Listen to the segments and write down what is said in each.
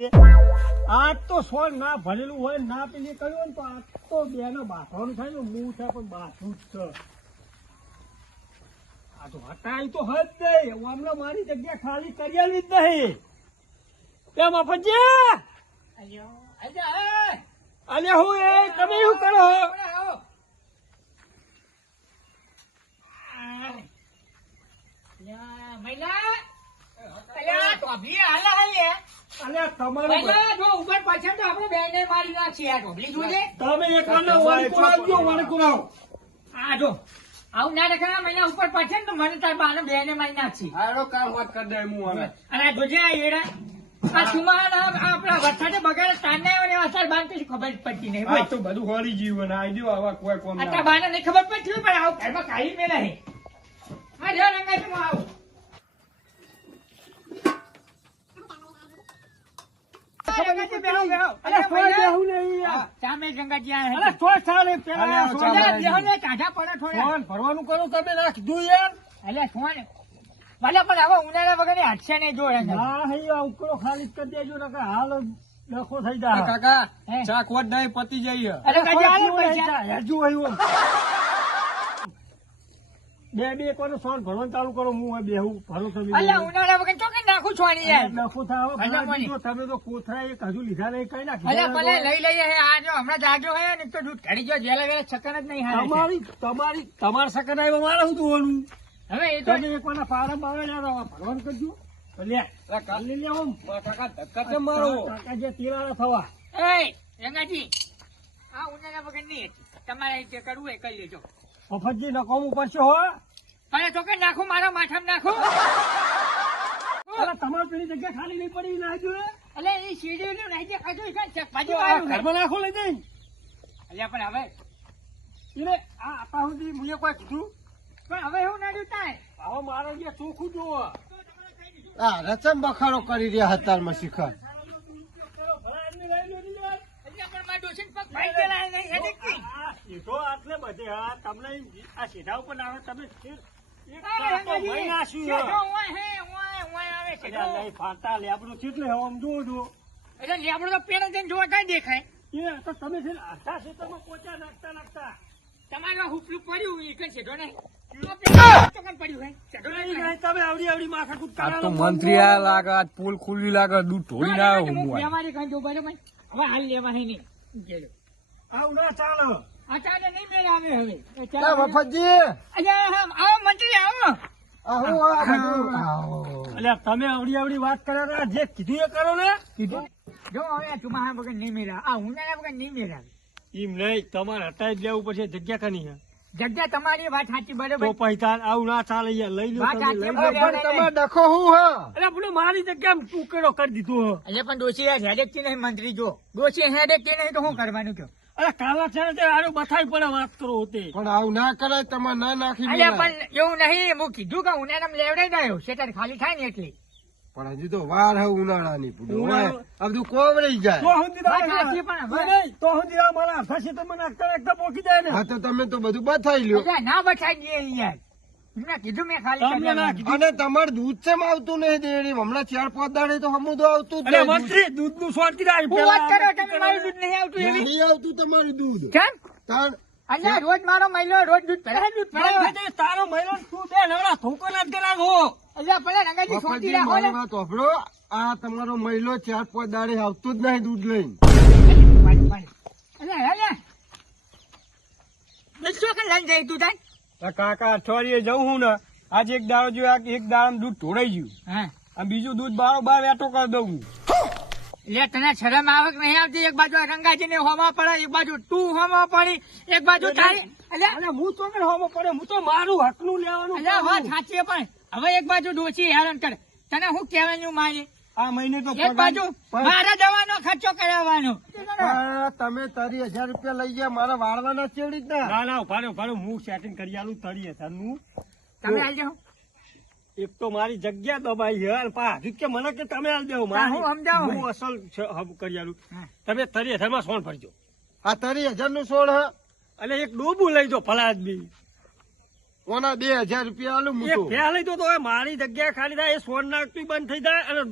આ તો સોળ ના ભરેલું હોય ના પેલી કર્યું ને તો આ તો બેનો બાથવાનું થાય ને મું થાય પણ બાથું જ છે. આ તો હટાય તો હજ નહીં હમણાં મારી જગ્યા ખાલી કરેલી જ નહીં. કેમ અપજી અલ્યા હું એ તમે શું કરો? આવું ના દેખાય મહિના ઉપર પડશે ને તો મને તાર બાને બે ને મારી નાખી. અને જોજે એડા આ સુમાન આપડા વરસાદે બગાડે તાને આવે ને અસર બાન કઈ ખબર પડતી નહીં. આ તો બધું હોરી જીવન આવી ગયું આવા કોઈ કોમ ના. આટલા બાને નહીં ખબર પડતી હોય પણ આવું ઘરમાં કાઢી મેલા હે. હા જો રંગાઈ હું આવું. ભરવાનું કરો તમે ના કીધું યાર. ભલે પણ હવે ઉનાળા વગર હાથશે નહીં જોડે. હા હૈયા ઉકળો ખાલી જ કરી દેજો નકર હાલ ડખો થઈ જાય. કાકા ચા કોટ નહીં પતી જઈએ. અરે કાકા આલે પૈસા. હજુ આવ્યું બે કોનો સોન ભરવાનું ચાલુ કરો. હું બેહું ભરો તમે. અલ્યા ઉનાળા વગર ચોકે નાખું છોડી યાર. ડખો થાય તમે તો કોથરા એક હજુ લીધા નહીં કઈ નાખી. અલ્યા ભલે લઈ લઈએ હે આ જો હમણાં જાજો હે ને તો દૂધ કાઢી જો જેલા વેલા છકન જ નહીં હારે. તમારા સકન આવ્યો મારે શું જોવાનું? હવે એ તો તમે એક વાર પારા બાવે ના રહો ભરવાનું કરજો. કાલ લઈ લેવો કાકા ધક્કા કેમ મારો? કાકા જે તિરાડા થવા. એ રંગાજી આ ઉનાળા વગર નહીં તમારે જે કરવું એ કરી લેજો. મફતજી નકોમું પડશે હો. અને તો કે નાખું મારા માથામાં નાખું. તમારી પેલી જગ્યા ખાલી નહીં પડી ના જોઈએ. એટલે એ સીડી નાઈ દે ખાજો બાજુ ઘરમાં નાખો લઈ જઈ. અલ્યા પણ હવે એટલે આ આપા સુધી મુએ કોઈ કીધું પણ હવે એવું ના થાય. હવે મારો જે ચોખ્ખું જુઓ. આ રચમ બખારો કરી રહ્યા હતા શિખર. આટલે બધે હા તમને આ સીધા ઉપર નાખો તમે ફાટા લેબડું કેટલે આમ જોઉં છું. એટલે લેબડું તો પેલા જઈને જોવા કઈ દેખાય. એ તો તમે છે ને આખા ક્ષેત્રમાં પોચા નાખતા તમારે હુપલું પડ્યું એ કઈ છેડો નહીં તમે આવડી માથાકૂટ આ તો મંત્રી આ લાગે આજ પુલ ખુલ્લી લાગે દૂધ ઢોળી ના આવે. અમારી કઈ જો બરાબર હવે હાલ લેવા હે નહીં. આવું ના ચાલો. આ ચાલે નહીં મેળ આવે હવે. મફતજી આવો મંત્રી આવો. એટલે તમે આવડી વાત કરો ને જે કીધું એ કરો ને. જો હવે ચુમાહા વગર નહીં મેળા આ ઉનાળા વગર નહીં મેળા. એમ નહીં તમારે હટાઈ જ લેવું પડશે. જગ્યા કની છે જગ્યા તમારી વાત સાચી બરોબર. તો પૈસા આવું ના ચાલે યાર. લઈ લો વાત સાચી તમે, લઈ લો. બરોબર. તમારે ડખો શું હ? એટલે પેલું મારી જગ્યા ટુકડો કરી દીધું હો. એટલે પણ ડોશી હેડેક થી નહીં મંત્રી જો ડોશી હેડેક થી નહીં તો શું કરવાનું કયો. અરે કાલા છે ને આનું બથાઈ પડે વાત કરો હોતે. પણ આવું ના કરાય તમારે ના નાખી એટલે પણ એવું નહીં હું કીધું કે ઉનાળામાં લેવડાઈ ગયો શેતર ખાલી થાય ને એટલે. પણ હજુ તો વાર હે ઉનાળાની આ બધું કોવરાઈ જાય. તો સુધી વાત સાચી પણ હવે. નહીં, તો સુધી આ મારા આખા ક્ષેત્રમાં નાખતા એકદમ પોકી જાય ને. હા તો તમે તો બધું બતાવી લ્યો. એટલે ના બચાઈ દઈએ યાર. એમને કીધું મેં ખાલી તમને કરી ના દેવાનું. કીધું. અને તમારે દૂધ ચેમ આવતું નહીં ડેરી હમણાં 4-5 દાડે તો હમુદો આવતું જ અરે નહીં. મંત્રી દૂધનું શોર્ટ કીધા હું વાત કરો તમે મારું દૂધ નહીં આવતું એવી નહીં આવતું તમારું દૂધ. કેમ તાર અલ્યા રોજ મારો મહિલો રોજ દૂધ ભરે દૂધ ભરે. તારો મહિલો તું દે નવરા થોકો ના જ નાખો. અલ્યા ભલે રંગાજી સોટી મફતજી રાખો ને. મારી વાત સાંભળો. આ તમારો મહિલો 4-5 દાડે આવતું જ નહીં દૂધ લઈને. અલ્યા અલ્યા દસો કે લઈને જઈ તું તાર. કાકા અઠવાડિયે જવું હું ને આજે એક દાડો જો એક દાડો દૂધ ઢોળાઈ ગયું હા અને બીજું દૂધ બાર વેટો કરી દઉં. એટલે તને શરમ આવે કે નહીં આવતી? એક બાજુ રંગાજી ને હોમાં પડે એક બાજુ તું હોમાં પડી એક બાજુ તારી. અલ્યા અને હું તો હોમો પડે હું તો મારું હકનું લેવાનું. અલ્યા વાત સાચી પણ હવે એક બાજુ ડોસી હેરાન કરે તને હું કહેવાનું મારે. આ મહિને તો એક બાજુ મારા દવાનો ખર્ચો કરાવવાનો. તમે 30,000 રૂપિયા લઈ ગયા મારા વાળવાના ચેડી જ ના. ના ઉભારે હું સેટિંગ કરી આલું 30,000 તમે આવી જાઓ. એક તો મારી જગ્યા દબાઈ છે અને પાછું કે મને કે તમે આલ દેવો. હા, હું સમજાવું. હું અસલ કરી આલું. હા. તમે 30,000 માં સોન ભરજો. આ 30,000 નું સોળ હ. એટલે એક ડોબું લઈ દો ફલાદ બી. ઓના 2,000 રૂપિયા આલું એક મૂકો. ફેર લઈ દો તો હવે મારી જગ્યા ખાલી થાય એ સોન નાખતું બંધ થઈ જાય અને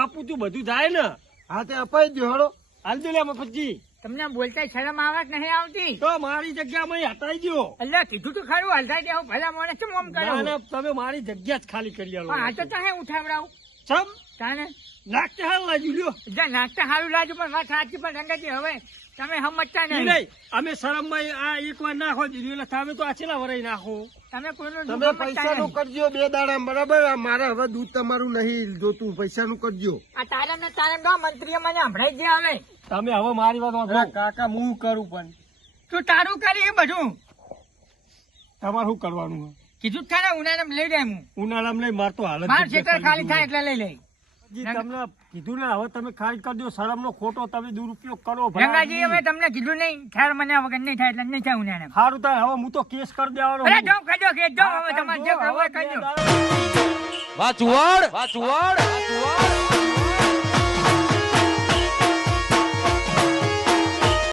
આપું તું બધું થાય ને. હા તે અપાઈ દો હળો. હાલ દે લે મફતજી. તમને બોલતા શરમ આવે કે નહીં આવતી? તો મારી જગ્યામાં હટાઈ દો. એટલે કીધું તો ખરું હલતાઈ દેવું ભલા મને શું આમ ના કરો? ના, તમે મારી જગ્યા જ ખાલી કરી આલો. આ તો તાહે ઉઠાવડાવું ચમ તાને નાખતે હાલ લાજુ લ્યો. જ્યાં નાખતા સારું લાગ્યું પણ વાત સાચી પણ રંગાજી હવે તમે સમજતા ઈ નહીં. નહીં, અમે શરમમાં આ એકવાર નાખો દીધું એટલે તમે તો આ છેલ્લા વરાઈ નાખો. તમે કોઈનું તમે દુઃખ સમજતા પૈસાનું નહીં. કરજો 2 દાડા બરાબર. આ મારે હવે દૂધ તમારું નહીં જોતું. પૈસાનું કરજો. આ તારમ ને તારમ ગા મંત્રીઓ મને સંભળાઈ ગયા હવે. તમે હવે મારી વાત વાપરો. કાકા હું કરું પણ તું તારું કરી એ બધું તમારે શું કરવાનું છે? કીધું જ ખરા ઉનાળામાં લઈ જાય હું. ઉનાળામાં લઈ માર તો હાલત માર જગ્યા ખેતર ખાલી થાય કરી એટલે લઈ લઈ. દીધી. તમને કીધું ને હવે તમે ખાલી કરી દો. શરમનો ખોટો તમે દુરુપયોગ કરો. ભલા રંગાજી હવે આદમી. તમને કીધું નહીં ખેર મને વગર નહીં થાય એટલે નહીં થાય ઉનાળામાં. સારું થાય. હવે હું તો કેસ કરી દેવાનો અરે છું. જો કજો કે જો હવે તમારે જે કરવું હોય કરજો. હવે વાચુવાડ વાચુવાડ વાચુવાડ